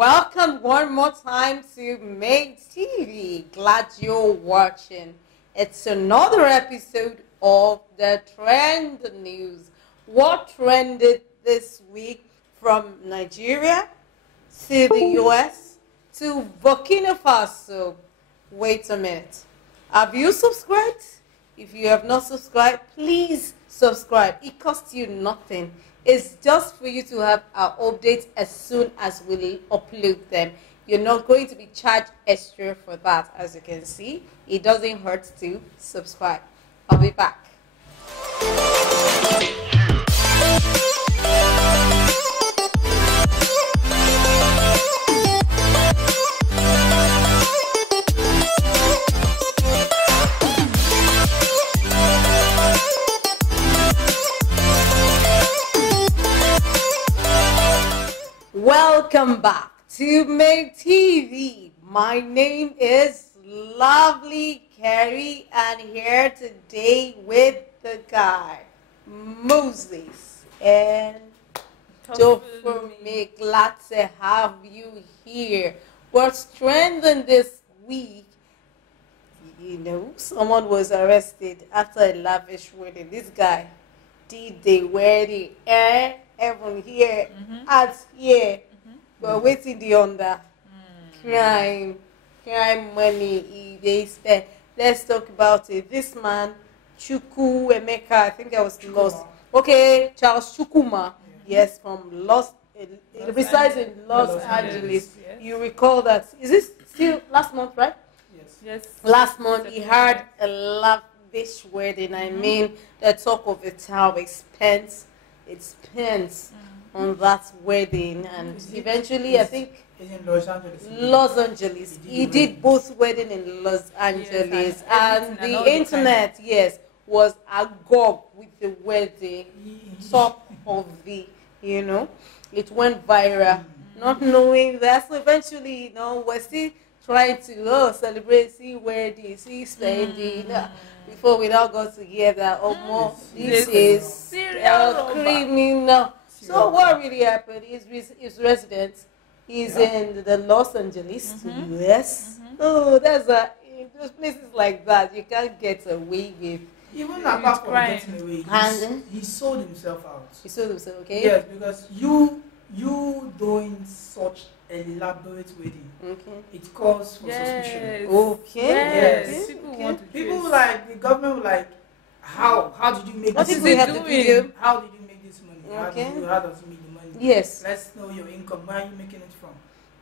Welcome one more time to Make TV. Glad you're watching. It's another episode of the Trend News. What trended this week from Nigeria to the US to Burkina Faso? Wait a minute. Have you subscribed? If you have not subscribed, please subscribe. It costs you nothing. It's just for you to have our updates as soon as we upload them. You're not going to be charged extra for that. As you can see, it doesn't hurt to subscribe. I'll be back. Welcome back to Make TV. My name is Lovely Carrie, and here today with the guy Moses and Tofumi. Glad to have you here. What's trending this week? You know, someone was arrested after a lavish wedding. This guy did the wedding, everyone here, at here. We're waiting the under crime money they spend. Let's talk about it. This man, Chuku Emeka, I think I was lost. Okay, Charles Chukuma, yes, from he resides in Los Angeles. Yes. You recall that? Is this still last month, right? Yes. Last month he had a lavish wedding. I mean, the talk of the town expense on that wedding, and eventually I think in Los Angeles. Los Angeles. He did both wedding in Los Angeles, and the internet, yes, was agog with the wedding. Top of the, it went viral. Not knowing that, so eventually, we're still trying to celebrate, see wedding, see spending. Before we all got together, this is criminal. So what really happened is his resident is in the Los Angeles, US. Oh, in those places like that, you can't get away with. Even apart from getting away, he sold himself out. He sold himself, okay? Yes, because you doing such elaborate wedding, it calls for suspicion. Okay. Yes. People like the government were like, how did you make what this if we have the video? How did you make this money? Okay. How does you make the money? Yes. Let's know your income. Where are you making it from?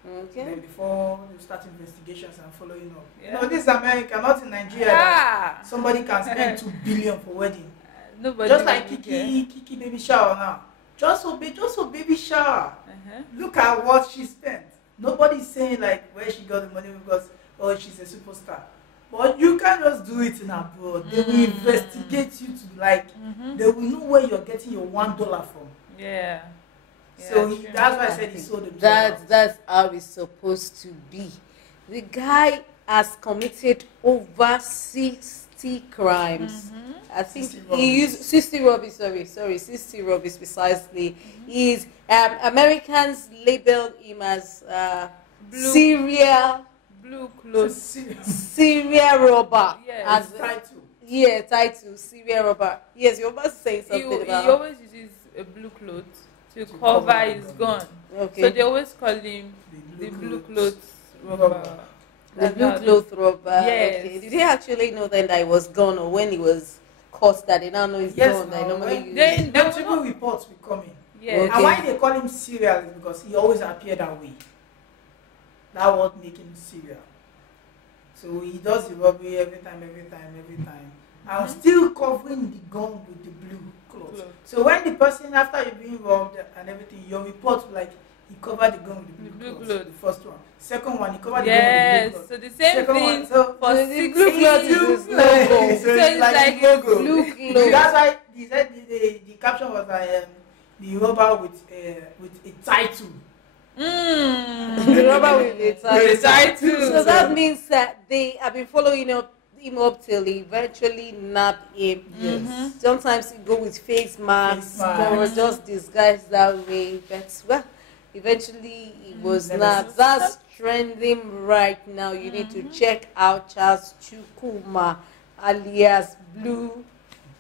Okay. Then before you start investigations and following up. Yeah. This is America, not in Nigeria. Somebody can spend 2 billion for wedding. Nobody. Just like Kiki baby shower now. Just for baby shower. Look at what she spent. Nobody's saying like where she got the money because she's a superstar. But you can't just do it in abroad. They will investigate you to they will know where you're getting your $1 from. Yeah. So that's why I said he sold himself. That's how it's supposed to be. The guy has committed over 60 crimes. I think he used 60 robberies. Sorry, 60 robberies precisely. He's Americans labeled him as serial robber. Yeah, title serial robber. Yes, you're about to say something about. He always uses a blue cloth to cover his gun. Okay. So they always call him the blue cloth robber. The blue cloth robber. Yes. Okay. Did he actually know then that he was gone, or when he was caught that they now know he's gone? That normally multiple reports will come in. Yeah. Okay. And why they call him serial is because he always appeared that way. That would make him serial. So he does the robbery every time. And still covering the gun with the blue cloth. So when the person, after you've been robbed and everything, your report like he covered the gun with the blue cloth. The first one. Second one, he covered the gun with the blue cloth. So the same thing for the blue cloth is his logo. So it's like logo. Blue cloth. That's why he said the caption was like the robber with a title. The robber with a title. So that means that they have been following him up till he eventually nabbed him. Sometimes you go with face masks or just disguise that way. But well, Eventually, it was Never not. since. That's trending right now. You need to check out Charles Chukuma, alias Blue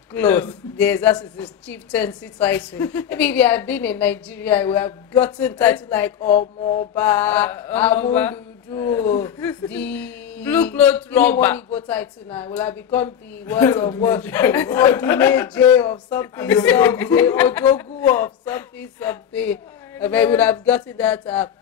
Cloth. There's that is his chieftaincy title. Maybe if you had been in Nigeria, we have gotten title like Omoba, Amuludu, the Blue Cloth robber. Igbo title now. Will have become the what of what? Odumeje of something, something, Odogu of something, something. I mean, would have gotten that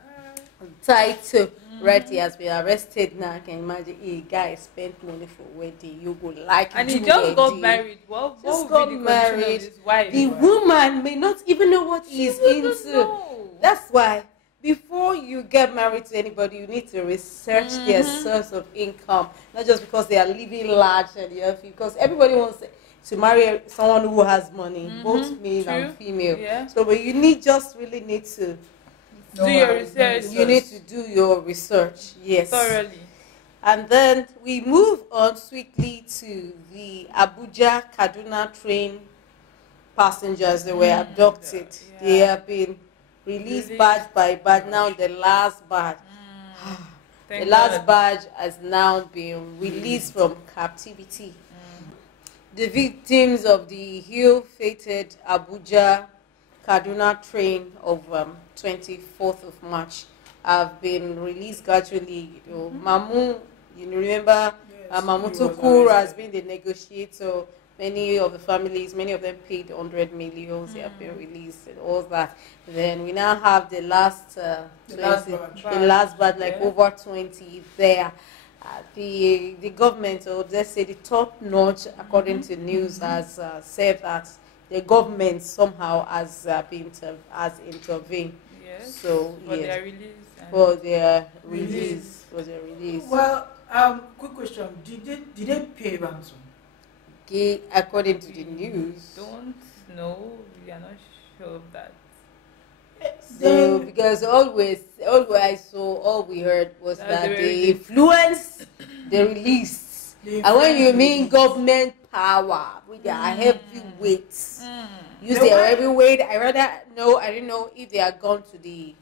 title. Right, he has been arrested now. I can imagine a guy spent money for wedding. You would like and do he just got wedding. married. What Just would be the got condition of married. his wife? The woman may not even know what he is into. know. That's why before you get married to anybody, you need to research their source of income. Not just because they are living large and because everybody wants to marry someone who has money, both male and female. Yeah. So, but you really need to Do your research. you need to do your research. Yes. Thoroughly. And then we move on swiftly to the Abuja Kaduna train passengers that were abducted. Yeah. They have been released badge by badge. Now the last badge. The last badge has now been released from captivity. The victims of the ill-fated Abuja Kaduna train of 24th of March have been released gradually. Mamu, you remember, Mamu Tukur has been the negotiator. Many of the families, many of them paid 100 million. They have been released and all that. Then we now have the last batch, like over 20 there. The government, or let's say the top notch, according to news, has said that the government somehow has intervened. Yes. So For yes, their release. for their release. Well, quick question: Did they pay ransom? Okay, according to the news. Don't know. We are not sure of that. So because always I saw, all we heard was that they they influenced the release. And when you mean government power with their heavyweights, use their heavyweight. I didn't know if they are gone to the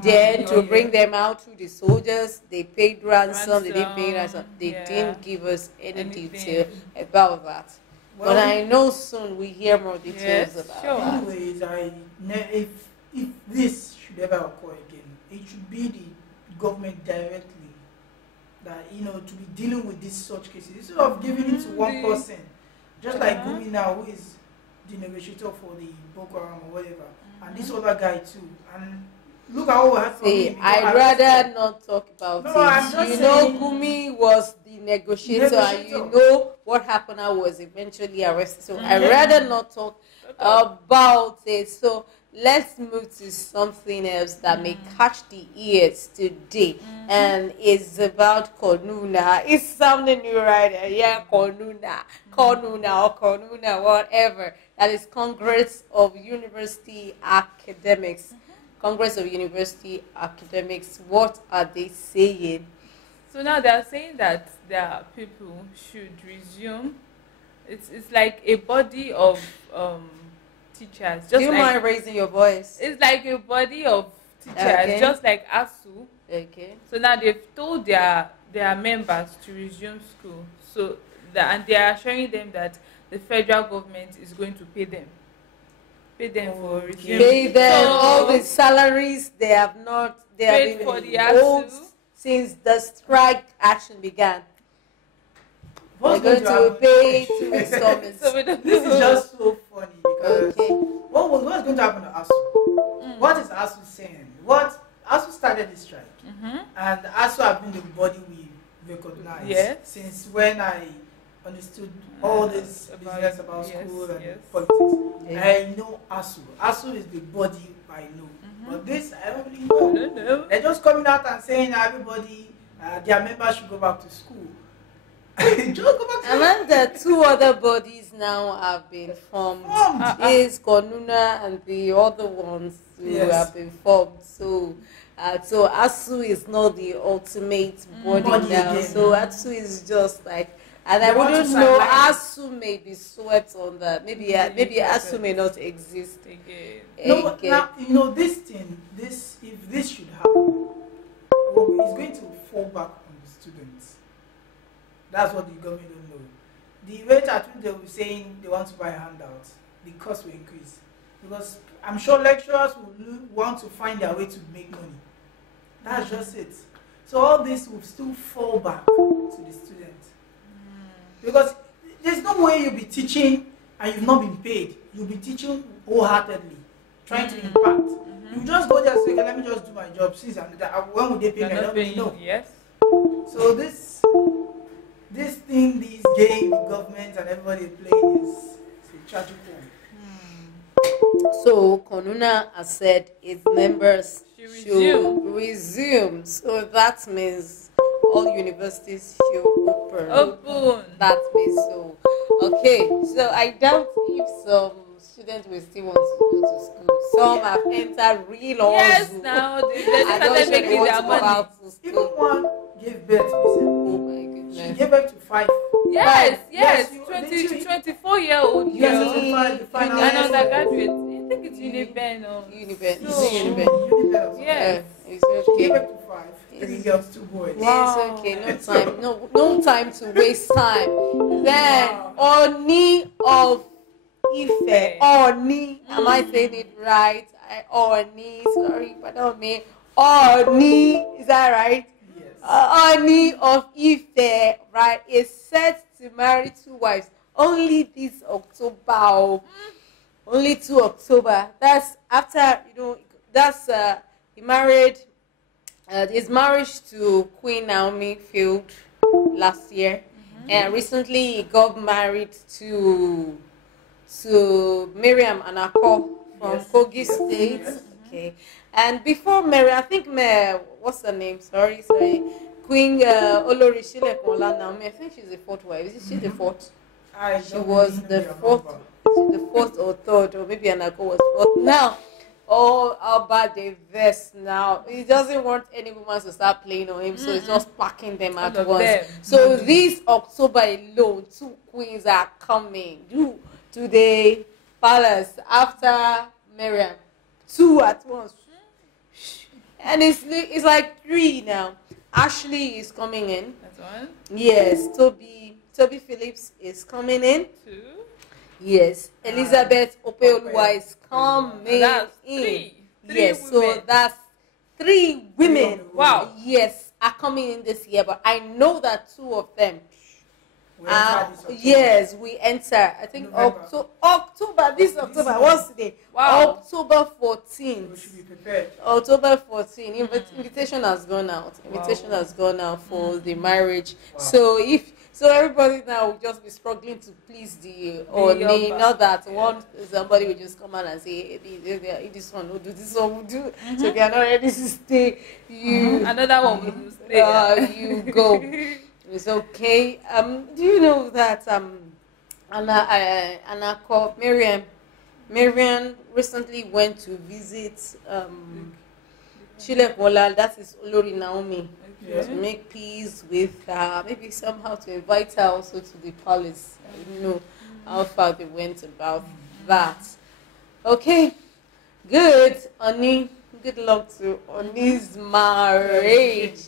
then to bring them out through the soldiers. They paid ransom. They didn't pay ransom. They didn't give us any detail about that. Well, but I know soon we hear more details about that. Anyways, if this should ever occur again, it should be the government directly that to be dealing with these such cases instead of giving it to one person, just like Gumi now, who is the negotiator for the Boko Haram or whatever, and this other guy too. And look at what happened. See, I'd rather not talk about it. Gumi was the negotiator, and you know what happened. I was eventually arrested, so I'd rather not talk about it. So let's move to something else that may catch the ears today, and it's about Konuna. It's something new, right? Yeah, Konuna, whatever. That is Congress of University Academics. Congress of University Academics. What are they saying? So now they are saying that their people should resume. It's like a body of teachers. Do you mind raising your voice? It's like a body of teachers, just like ASU. Okay. So now they've told their members to resume school. So and they are assuring them that the federal government is going to pay them for resuming. Pay them all the salaries they have been for the owed ASU since the strike action began. What's They're going to pay 2 installments. This is just so funny because what's going to happen to ASU? What is ASU saying? ASU started the strike, and ASU have been the body we recognize since when I understood all this business about school and politics. I know ASU. ASU is the body I know. But this, I don't really know. No. They're just coming out and saying everybody, their members should go back to school. Just go back to And then the 2 other bodies now have been formed. Is Konuna and the other ones who have been formed. So ASU is not the ultimate body now. Again. So ASU is just like And They I want to wouldn't know sideline it. ASU may be swept on that. Maybe ASU may not exist Again. No, again. now this thing, this if this should happen, well, it's going to fall back on the students. That's what the government don't know. The rate at which they were saying they want to buy handouts, the cost will increase because I'm sure lecturers will want to find their way to make money. That's just it. So all this will still fall back to the students because there's no way you'll be teaching and you've not been paid. You'll be teaching wholeheartedly, trying to impact. You just go there and say, okay, let me just do my job. Since when would they pay me? I don't really know. Yes. So this thing, this game, the government and everybody playing is a tragic one. So Konuna has said its members Should should resume. So that means all universities should open. Open. That means so. Okay, so I doubt if some students will still want to go to school. Some have entered real Yes, hustle. now they I don't started sure they making want their to go money. out to Even school. one gave birth recently. Oh my She goodness. gave birth to 5. Yes, Yes, yes, you- 20 did to you- 24-year-old Yes, girl. it's a fine- the final An answer. undergraduate. I think it's Uniben or Uniben. So- Is it Uniben? Yes. It's She gave okay. birth to 5. 3 girls, 2 boys. Wow. It's okay. No time. No time to waste time. Then Oni of Ife. Oni. Am I saying it right? Oni. Sorry, pardon me. Oni. Is that right? Yes. Oni of Ife, right, is set to marry 2 wives only this October. Oh. Only 2 October. That's after, that's he married. His marriage to Queen Naomi failed last year, and recently he got married to Miriam Anako from Yes. Kogi Yes. State. Yes. Okay, and before Miriam, I think what's her name? Sorry, Queen Olori Shilekola Naomi. I think she's the 4th wife. Is she the 4th? She was the 4th, the 4th or 3rd, or maybe Anako was 4th. Now, how bad they vex now. He doesn't want any woman to start playing on him, so he's just packing them at All of once. them. So this October alone, 2 queens are coming to the palace after Miriam. 2 at once. And it's like 3 now. Ashley is coming in. That's one. Yes, Toby Phillips is coming in. 2. Yes, Elizabeth Opeoluwa is coming That's in. 3. Yes, women. so that's 3 women. Wow. Yes, are coming in this year, but I know that 2 of them. We enter this October. Yes, we enter. I think November. October. This October. month. What's today? Wow. October We 14th. should be prepared. October 14. Invitation has gone out. Invitation Wow. has gone out for the marriage. Wow. So everybody now will just be struggling to please the Oni. Yoruba. Not that somebody will just come out and say, hey, this one will do, this one will do. So if you are not ready to stay, Another one will stay. you go. It's okay. Do you know that Anna called Miriam recently went to visit Chilekola, that is Olori Naomi, Yes. to make peace with her, maybe somehow to invite her also to the palace. I don't know how far they went about that. Okay, good. Oni, good luck to Oni's marriage.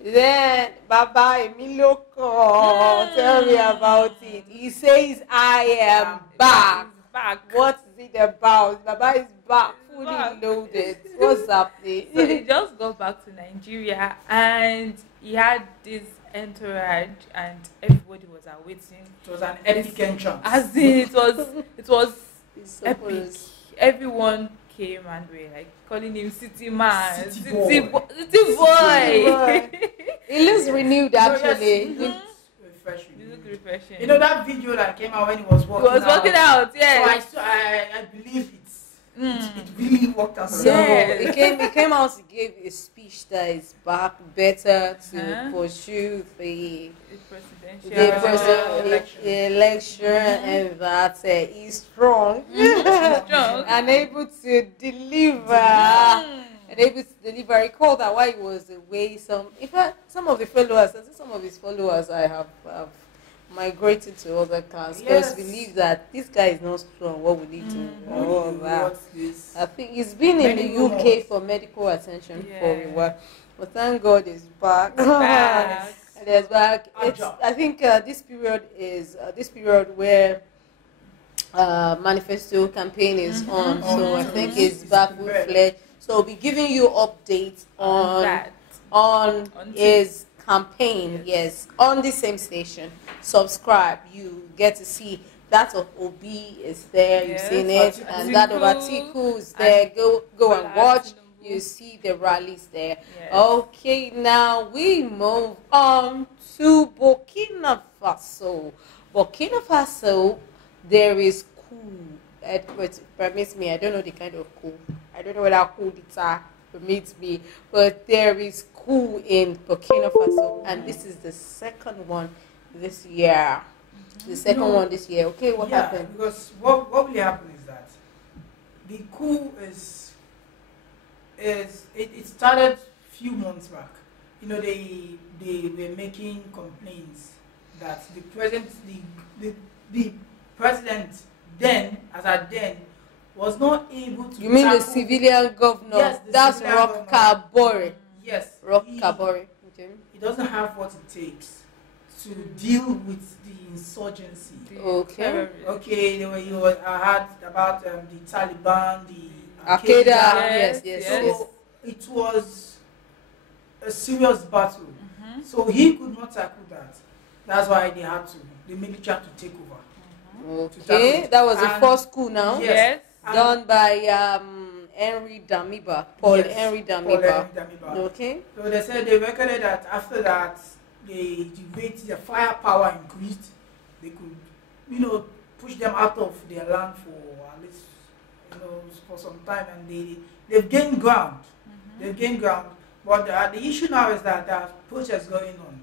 Then Baba Emiloko, tell me about it. He says, I am back. Back. What is it about? Baba is back, fully Back. loaded. What's happening? So he just got back to Nigeria and he had this entourage and everybody was awaiting. It was an epic entrance. As in, it was It's epic. Everyone came and were like calling him City Man, City City boy. Boy. It looks renewed actually. No, yes, refreshing. You look refreshing. You know that video that came out when he was He walking was working out, yes. So I believe it really worked out. So Yes. he came out to give a speech that is back better to Uh-huh. pursue the presidential election and that he's strong strong. and able to deliver. And able to deliver. Recall that while he was away, some of the followers, I think some of his followers I have migrated to other cars because Yes. we believe that this guy is not strong. What would he do? And all of that. What's this? I think he's been in Many the UK rumors. for medical attention for a Yeah. while, but thank God he's back. Back. And he's back. It's, Agile. I think this period is this period where manifesto campaign is on, so I think it's back full fledged. So we'll be giving you updates on that. on On his campaign, Yes. yes, on the same station. Subscribe, you get to see that of Obi is there, you've Yes. seen it, Atiku. and that of Atiku is there. Go and Bola watch. Tinubu. You see the rallies there. Yes. Okay, now we move on to Burkina Faso. Burkina Faso, there is coup. Permits me, I don't know the kind of coup. I don't know whether coup d'etat permits me, but there is coup in Burkina Faso, and this is the second one this year. The second No. one this year. Okay, what happened? Because what really happened is that the coup it started few months back. You know, they were making complaints that the president then, as at then, was not able to. You mean the tackle- civilian governor? Yes, the That's civilian Roch governor. Kabore. Yes, Roch he- Kabore. Okay. He doesn't have what it takes to deal with the insurgency. The Okay. terrorists. Okay, I heard about the Taliban, the Al-Qaeda. Yes, Yes, yes, So yes. it was a serious battle. Mhm. So he could not tackle that. That's why the military had to take over. Okay, that was the And- first coup now. Yes. Yes. And- Done by Henry Damiba, Paul Yes, Henry Paul Damiba. Damiba. Okay. So they said they recorded that after that, the firepower increased. They could, push them out of their land for at least, for some time, and they've gained ground. They've gained ground. But the issue now is that there are protests going on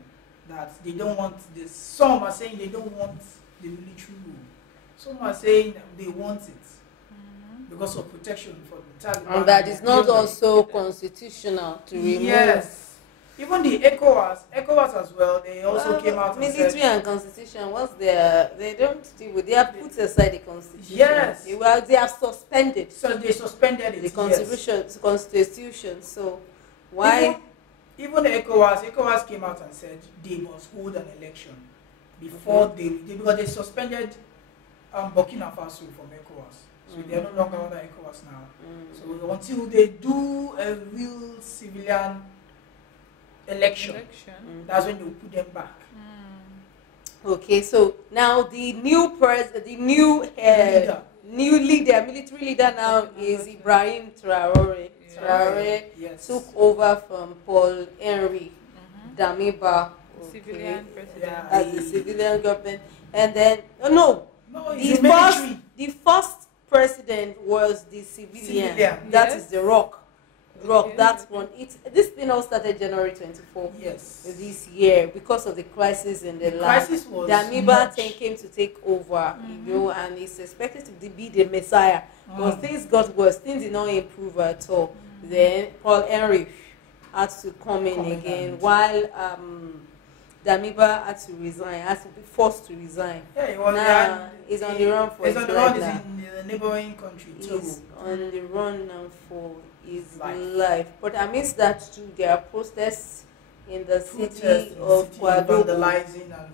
that they don't want this. Some are saying they don't want the military rule. Some are saying they want it because of protection for the Taliban. And that is not Yeah. also constitutional to remove. Yes. Even the ECOWAS as well, they also came out and military said, and constitution. What's their? They don't deal with. They have put aside the constitution. Yes. They have suspended so they suspended it. the yes. constitution. So why? Even ECOWAS came out and said they must hold an election before because they suspended Burkina Faso from ECOWAS. So they are no longer under ECOWAS now. So until they do a real civilian election, that's when they will put them back. Okay, so now the new Leader. new leader, military leader now is Ibrahim Traore. Yeah. Traore Yes. took over from Paul Henry Damiba. Civilian president. Yeah. As the civilian government, and then no, No, the it's the military. first president was the civilian. That Yes. is the Rock. Okay. That one. This thing all started January 24 Yes. this year because of the crisis in the The land. crisis was Damiba much. came to take over, and he's expected to be the Messiah. But things got worse. Things did not improve at all. Then Paul Henry had to come in again, while Damiba had to resign, had to be forced to resign. Yeah, he was Now he's on the run for He's his on the life run. now. He's in the neighboring country too. He's on the run now for his Life. life. But amidst that too, there are protests in the Protests in city the of city, Kwadogo vandalizing and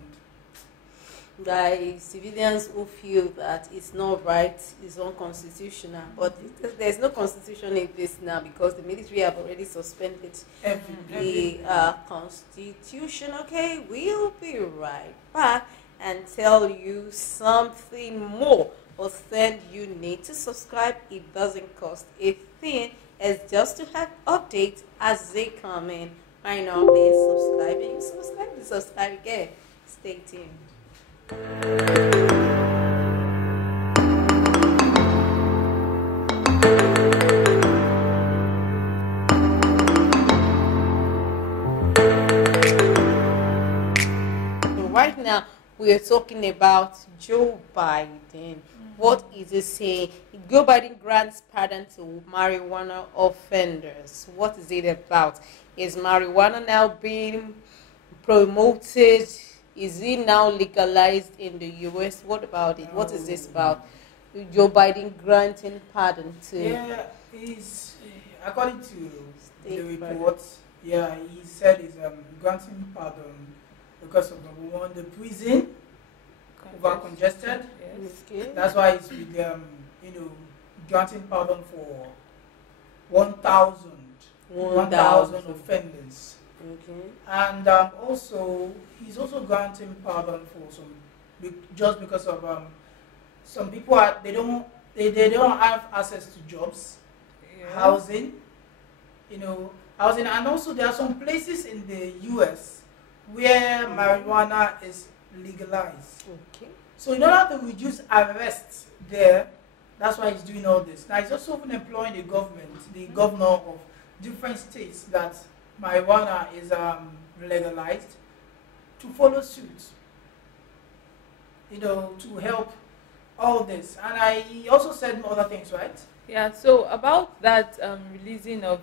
by civilians who feel that it's not right, it's unconstitutional. But there's no constitution in place now because the military have already suspended everything. the constitution. Okay, we'll be right back and tell you something more. But then you need to subscribe. It doesn't cost a thing. It's just to have updates as they come in. I know please subscribe again. Stay tuned. Right now, we are talking about Joe Biden. What is he saying? Joe Biden grants pardon to marijuana offenders. What is it about? Is marijuana now being promoted Is it now legalized in the US? What about it? What is this about? Joe Biden granting pardon to Yeah, he's according to the state report. Yeah, he said he's granting pardon because of number one, the prison over congested. Yes. Okay. That's why it's with granting pardon for 1,000 1,000 offenders. Okay. And also, he's also granting pardon for just because of some people they don't have access to jobs, Yeah. housing, housing, and also there are some places in the U.S. where marijuana is legalized. Okay. So in order to reduce arrests there, that's why he's doing all this. Now he's also even employing the governor of different states that marijuana is legalized to follow suit, to help all this. And he also said other things, right? Yeah. So about that releasing of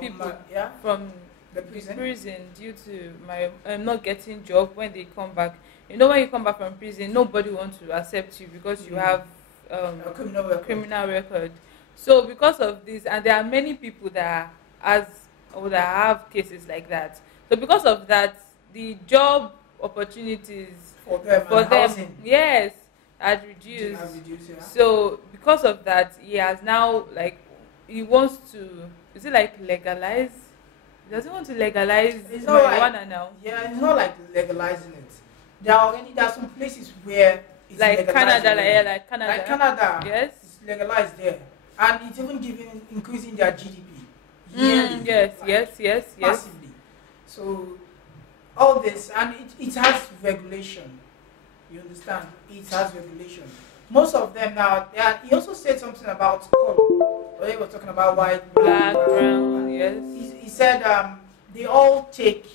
people Yeah, from the prison. prison due to my not getting job when they come back. You know, when you come back from prison, nobody wants to accept you because you have A criminal record. criminal record. So because of this, and there are many people that that have cases like that. So because of that, the job opportunities For them, for and them, housing. yes, had reduced. Have reduced, yeah. So because of that, he has now he wants to. Is it like legalize? Does he want to legalize It's not like- marijuana now? Yeah, it's not like legalizing it. There are some places where it's Like legalized Canada, already. like Canada. Like Canada, Yes. it's legalized there, and it's even increasing their GDP yearly. Yes, yes. Massively. So all this, and it has regulation. You understand? It has regulation. Most of them now. He also said something about color. Where he was talking about white, Black, brown, yes. He said they all take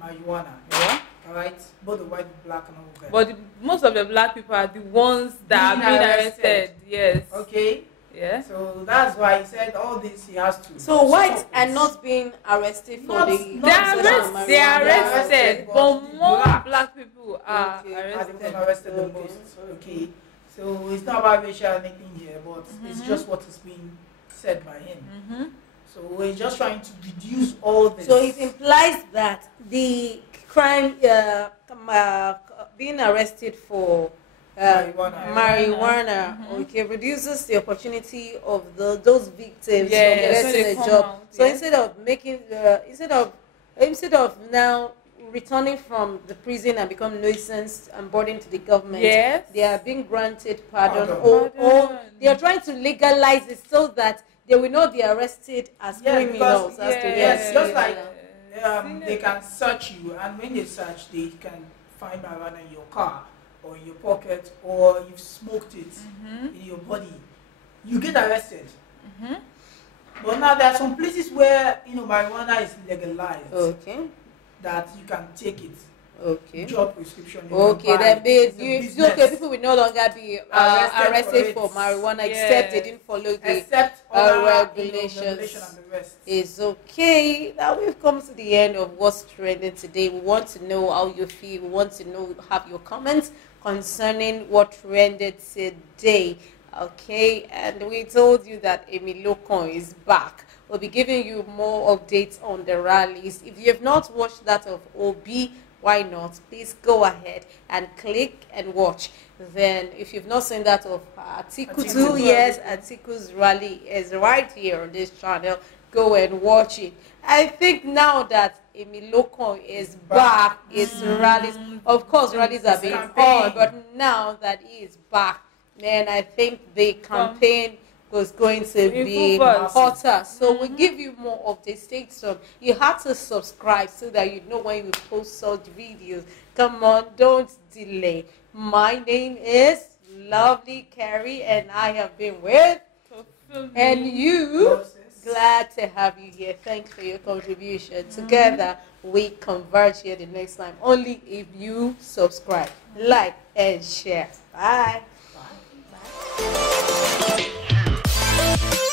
marijuana. Yeah. All right, both the white, black, and all of them. But most of the black people are the ones that Being are being arrested. arrested. Yes. Okay, Yeah. so that's why he said all this he has to. So whites stop are it. not being arrested for Not- the not They are just marijuana. they are They are arrested, arrested, but but the more blacks black people are Okay. Are the arrested. ones arrested the Okay. most. Okay, so it's not about racial anything here, but it's just what is being said by him. Mm-hmm. So we're just trying to reduce all this. So it implies that the crime, being arrested for marijuana, okay, reduces the opportunity of those victims Yes, from when getting they a come job. out, So yes. instead of now returning from the prison and become nuisance and burden to the government, Yes. they are being granted pardon, Pardon. or they are trying to legalize it so that they will not be arrested as Yeah, criminals. because- as to yes, just like Seen they it. can search you, and when they search, they can find marijuana in your car or in your pocket, or you've smoked it in your body. You get arrested. Mm-hmm. But now there are some places where marijuana is legalized, Okay. that you can take it. Okay. Job prescription. you Okay, can buy then it. they, It's a business. people will no longer be Arrested arrested for for it. marijuana Yeah. except they didn't follow the Except other regulations. regulation and the rest. It's okay. Now we've come to the end of what's trending today. We want to know how you feel. We want to know, have your comments concerning what trended today. Okay, and we told you that Amy Lokon is back. We'll be giving you more updates on the rallies. If you have not watched that of OB, why not? Please go ahead and click and watch. Then, if you've not seen that of Atiku Atiku. 2 years, Atiku's rally is right here on this channel. Go and watch it. I think now that Amy Lokon is back, his rallies, of course, rallies are being Campaign. on, but now that he is back, then I think the campaign was going to In be full force. hotter. So we give you more updates. Stay tuned. You have to subscribe so that you know when we post such videos. Come on, don't delay. My name is Lovely Carrie, and I have been with, and you. Process. Glad to have you here. Thanks for your contribution. Together, we converge here the next time. Only if you subscribe, like, and share. Bye. Bye. Bye.